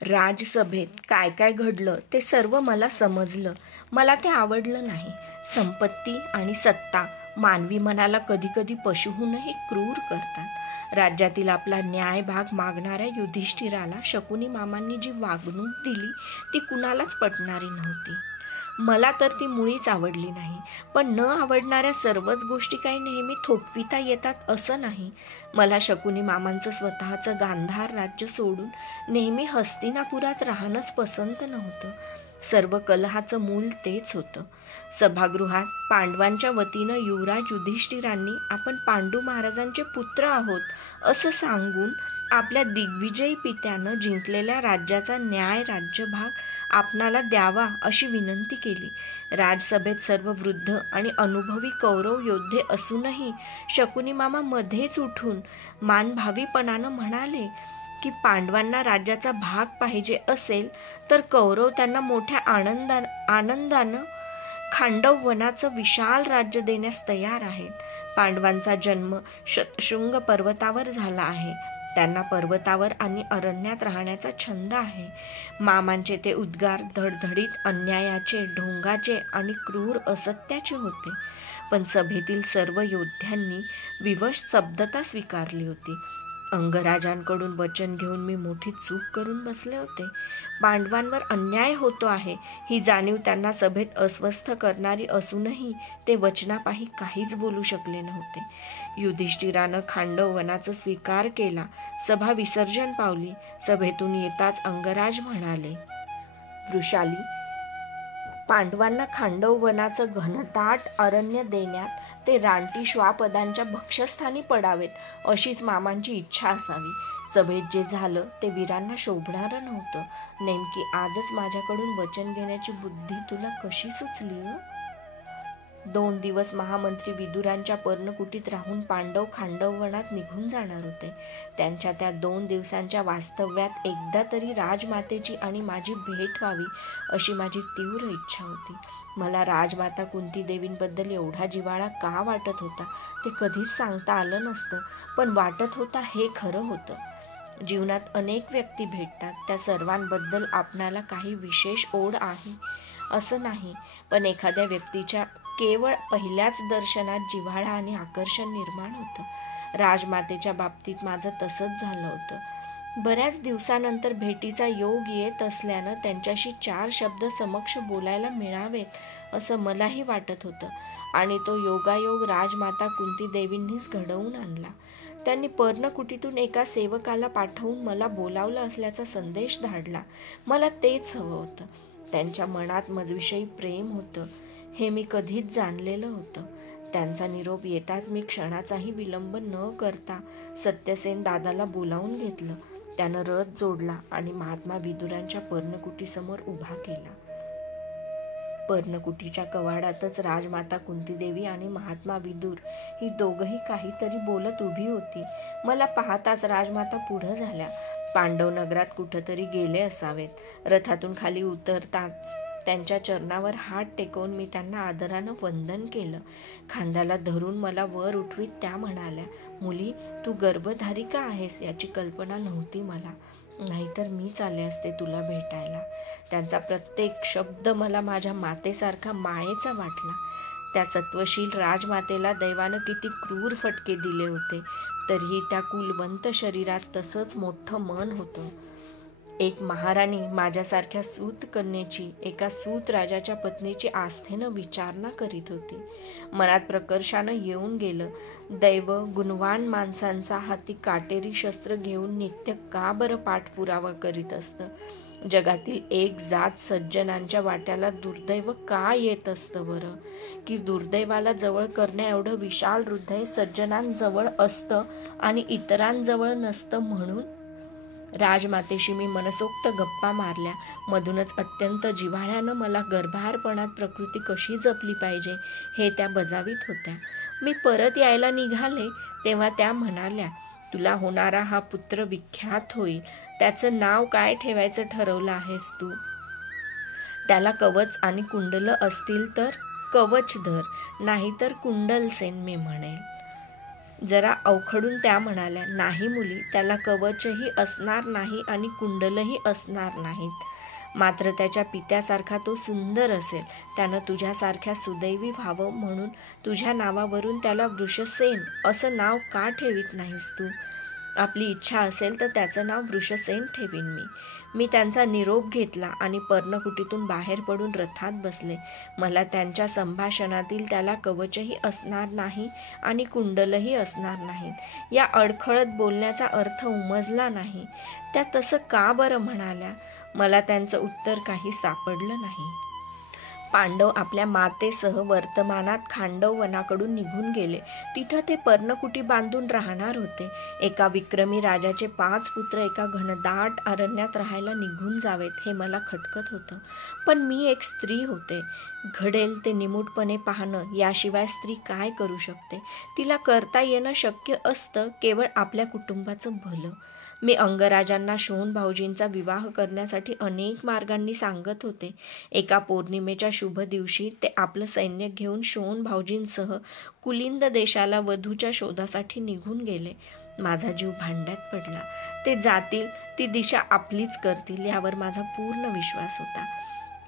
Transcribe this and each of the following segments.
राजसभेत काय काय घडलं ते सर्व मला समजलं. मला ते आवडलं नाही. संपत्ती आणि सत्ता मानवी मनाला कधीकधी पशुहूनही क्रूर करतात. राज्यातील आपला न्यायभाग मागणाऱ्या युधिष्ठिराला शकुनी मामांनी जी वागणूक दिली ती कुणालाच पटणारी नव्हती. मला तर ती मुळीच आवडली नाही. पण न आवडणाऱ्या सर्वच गोष्टी काही नेहमी थोपविता येतात असं नाही. मला शकुनी मामांचं स्वतःचं गांधार राज्य सोडून नेहमी हस्तिनापुरात राहणंच पसंत नव्हतं. सर्व कलहाचं मूल तेच होतं. सभागृहात पांडवांच्या वतीनं युवराज युधिष्ठिरांनी आपण पांडू महाराजांचे पुत्र आहोत असं सांगून आपल्या दिग्विजयी पित्यानं जिंकलेल्या राज्याचा न्याय राज्यभाग आपणाला द्यावा अशी विनंती केली. राजसभेत सर्व वृद्ध आणि अनुभवी कौरव योद्धे असूनही शकुनी मामा मध्येच उठून मानभावीपणानं म्हणाले की पांडवांना राज्याचा भाग पाहिजे असेल तर कौरव त्यांना मोठ्या आनंदानं खांडव वनाचं विशाल राज्य देण्यास तयार आहेत. पांडवांचा जन्म शतशृंग पर्वतावर झाला आहे. त्यांना पर्वतावर आणि अरण्यात राहण्याचा छंद आहे. मामांचे ते उद्गार धडधडीत अन्यायाचे, ढोंगाचे आणि क्रूर असत्याचे होते. पण सभेतील सर्व योद्ध्यांनी विवश स्तब्धता स्वीकारली होती. अंगराजांकडून वचन घेऊन मी मोठी चूक करून बसले होते. पांडवांवर अन्याय होतो आहे ही जाणीव त्यांना सभेत अस्वस्थ करणारी असूनही ते वचनापायी काहीच बोलू शकले नव्हते. युधिष्ठिरानं खांडव वनाचा स्वीकार केला. सभा विसर्जन पावली. सभेतून येताच अंगराज म्हणाले, वृषाली, पांडवांना खांडव वनाचं घनदाट अरण्य देण्यात ते रानटी श्वापदांच्या भक्षस्थानी पडावेत अशीच मामांची इच्छा असावी. सभेत जे झालं ते वीरांना शोभणारं नव्हतं. नेमकी आजच माझ्याकडून वचन घेण्याची बुद्धी तुला कशी सुचली? 2 दिवस महामंत्री विदुरांच्या पर्णकुटीत राहून पांडव खांडववनात निघून जाणार होते. त्यांच्या त्या 2 दिवसांच्या वास्तव्यात एकदा तरी राजमातेची आणि माझी भेट व्हावी अशी माझी तीव्र इच्छा होती. मला राजमाता कुंती देवींबद्दल एवढा जिव्हाळा का वाटत होता ते कधीच सांगता आलं नसतं. पण वाटत होता हे खरं होतं. जीवनात अनेक व्यक्ती भेटतात. त्या सर्वांबद्दल आपणाला काही विशेष ओढ आहे असं नाही. पण एखाद्या व्यक्तीच्या केवळ पहिल्याच दर्शनात जिव्हाळा आणि आकर्षण निर्माण होतं. राजमातेच्या बाबतीत माझं तसंच झालं होतं. बऱ्याच दिवसानंतर भेटीचा योग येत असल्यानं त्यांच्याशी 4 शब्द समक्ष बोलायला मिळावेत असं मलाही वाटत होतं. आणि तो योगायोग राजमाता कुंती देवींनीच घडवून आणला. त्यांनी पर्णकुटीतून एका सेवकाला पाठवून मला बोलावलं असल्याचा संदेश धाडला. मला तेच हवं होतं. त्यांच्या मनात माझ्याविषयी प्रेम होतं हे मी कधीच जाणलेलं होतं. त्यांचा निरोप येताच मी क्षणाचाही विलंब न करता सत्यसेन दादाला बोलावून घेतलं. त्यानं रथ जोडला आणि महात्मा विदुरांच्या पर्णकुटीसमोर उभा केला. पर्णकुटीच्या कवाडातच राजमाता कुंतीदेवी आणि महात्मा विदुर ही दोघंही काहीतरी बोलत उभी होती. मला पाहताच राजमाता पुढं झाल्या. पांडव नगरात कुठंतरी गेले असावेत. रथातून खाली उतरताच त्यांच्या चरणावर हात टेकवून मी त्यांना आदरानं वंदन केलं. खांद्याला धरून मला वर उठवीत त्या म्हणाल्या, मुली, तू गर्भधारी का आहेस याची कल्पना नव्हती मला, नाहीतर मीच आले असते तुला भेटायला. त्यांचा प्रत्येक शब्द मला माझ्या मातेसारखा मायेचा वाटला. त्या सत्वशील राजमातेला दैवानं किती क्रूर फटके दिले होते, तरीही त्या कुलवंत शरीरात तसंच मोठं मन होतं. एक महाराणी माझ्यासारख्या सूत कन्येची एका सूत राजाच्या पत्नीची आस्थेनं विचारणा करीत होती. मनात प्रकर्षानं येऊन गेलं, दैव गुणवान माणसांचा हाती काटेरी शस्त्र घेऊन नित्य का बरं पाठपुरावा करीत असतं? जगातील एक जात सज्जनांच्या वाट्याला दुर्दैव का येत असतं बरं? की दुर्दैवाला जवळ करण्या एवढं विशाल हृदय सज्जनांजवळ असतं आणि इतरांजवळ नसतं म्हणून? राजमातेशी मी मनसोक्त गप्पा मारल्या. मधूनच अत्यंत जिव्हाळ्यानं मला गर्भारपणात प्रकृती कशी जपली पाहिजे हे त्या बजावीत होत्या. मी परत यायला निघाले तेव्हा त्या म्हणाल्या, तुला होणारा हा पुत्र विख्यात होईल. त्याचं नाव काय ठेवायचं ठरवलं आहेस तू? त्याला कवच आणि कुंडलं असतील तर कवचधर, नाहीतर कुंडलसेन मी म्हणेल. जरा अवखडून त्या म्हणाल्या, नाही मुली, त्याला कवचही असणार नाही आणि कुंडलही असणार नाहीत. मात्र त्याच्या पित्यासारखा तो सुंदर असेल. त्यानं तुझ्यासारख्या सुदैवी व्हावं म्हणून तुझ्या नावावरून त्याला वृषसेन असं नाव का ठेवीत नाहीस तू? आपली इच्छा असेल तर त्याचं नाव वृषसेन ठेवीन मी त्यांचा निरोप घेतला आणि पर्णकुटीतून बाहेर पडून रथात बसले. मला त्यांच्या संभाषणातील त्याला कवचही असणार नाही आणि कुंडलही असणार नाहीत या अडखळत बोलण्याचा अर्थ उमजला नाही. त्या तसं का बरं म्हणाल्या? मला त्यांचं उत्तर काही सापडलं नाही. पांडव आपल्या मातेसह वर्तमानात खांडव वनाकडून निघून गेले. तिथं ते पर्णकुटी बांधून राहणार होते. एका विक्रमी राजाचे 5 पुत्र एका घनदाट अरण्यात राहायला निघून जावेत हे मला खटकत होतं. पण मी एक स्त्री होते. घडेल ते निमूटपणे पाहणं याशिवाय स्त्री काय करू शकते? तिला करता येणं शक्य असतं केवळ आपल्या कुटुंबाचं भलं. मी अंगराजांना शोण भाऊजींचा विवाह करण्यासाठी अनेक मार्गांनी सांगत होते. एका पौर्णिमेच्या शुभ दिवशी ते आपलं सैन्य घेऊन शोण भाऊजींसह कुलिंद देशाला वधूच्या शोधासाठी निघून गेले. माझा जीव भांड्यात पडला. ते जातील, ती दिशा आपलीच करतील यावर माझा पूर्ण विश्वास होता.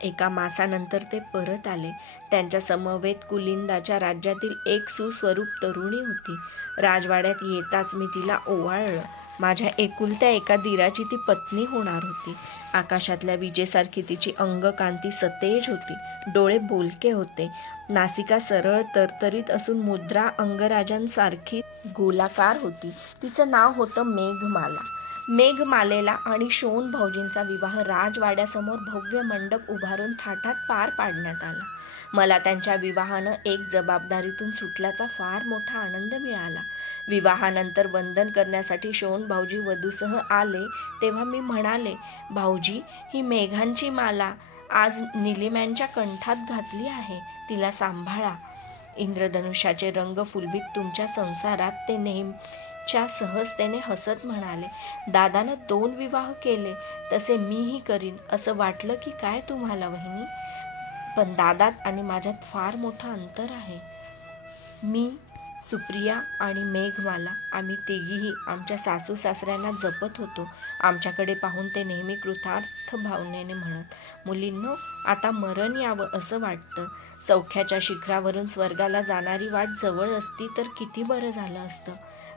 एका मासानंतर ते परत आले. त्यांच्या समवेत कुलिंदाच्या राज्यातील एक सुस्वरूप तरुणी होती. राजवाड्यात येताच मी तिला ओवाळलं. माझ्या एकुलत्या एका दीराची ती पत्नी होणार होती. आकाशातल्या विजेसारखी तिची अंगकांती सतेज होती. डोळे बोलके होते. नासिका सरळ तरतरीत असून मुद्रा अंगराजांसारखी गोलाकार होती. तिचं नाव होतं मेघमाला. मेघमालेला आणि शोण भाऊजींचा विवाह राजवाड्यासमोर भव्य मंडप उभारून थाटात पार पाडण्यात आला. मला त्यांच्या विवाहानं एक जबाबदारीतून सुटल्याचा फार मोठा आनंद मिळाला. विवाहानंतर वंदन करण्यासाठी शोण भाऊजी वधूसह आले तेव्हा मी म्हणाले, भाऊजी, ही मेघांची माला आज निलिम्यांच्या कंठात घातली आहे, तिला सांभाळा. इंद्रधनुष्याचे रंग फुलवीत तुमच्या संसारात ते नेहमीच्या सहजतेने हसत म्हणाले, दादानं 2 विवाह केले, तसे मीही करीन असं वाटलं की काय तुम्हाला वहिनी? पण दादात आणि माझ्यात फार मोठं अंतर आहे. मी, सुप्रिया आणि मेघमाला आम्ही तिघीही आमच्या सासू सासऱ्यांना जपत होतो. आमच्याकडे पाहून ते नेहमी कृतार्थ भावनेने म्हणत, मुलींनो, आता मरण यावं असं वाटतं. सौख्याच्या शिखरावरून स्वर्गाला जाणारी वाट जवळ असती तर किती बरं झालं असतं.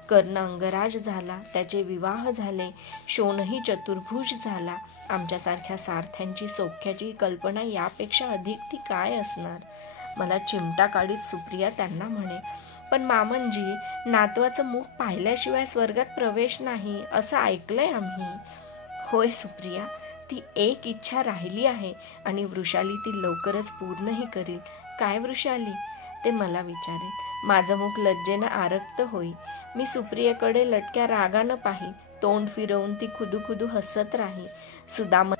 कर्ण अंगराज झाला, त्याचे विवाह झाले, शोणही चतुर्भुज झाला. आमच्यासारख्या सारथ्यांची सौख्याची कल्पना यापेक्षा अधिक ती काय असणार? मला चिमटा काढीत सुप्रिया त्यांना म्हणे, पण मामनजी, नातवाचं मुख पाहिल्याशिवाय स्वर्गात प्रवेश नाही असं ऐकलंय आम्ही. होय सुप्रिया, ती एक इच्छा राहिली आहे आणि वृषाली ती लवकरच पूर्णही करील. काय वृषाली? ते मला विचारेत. माझं मुख लज्जेनं आरक्त होई. मी सुप्रियेकडे लटक्या रागानं पाही. तोंड फिरवून ती खुदू खुदू हसत राही. सुदामा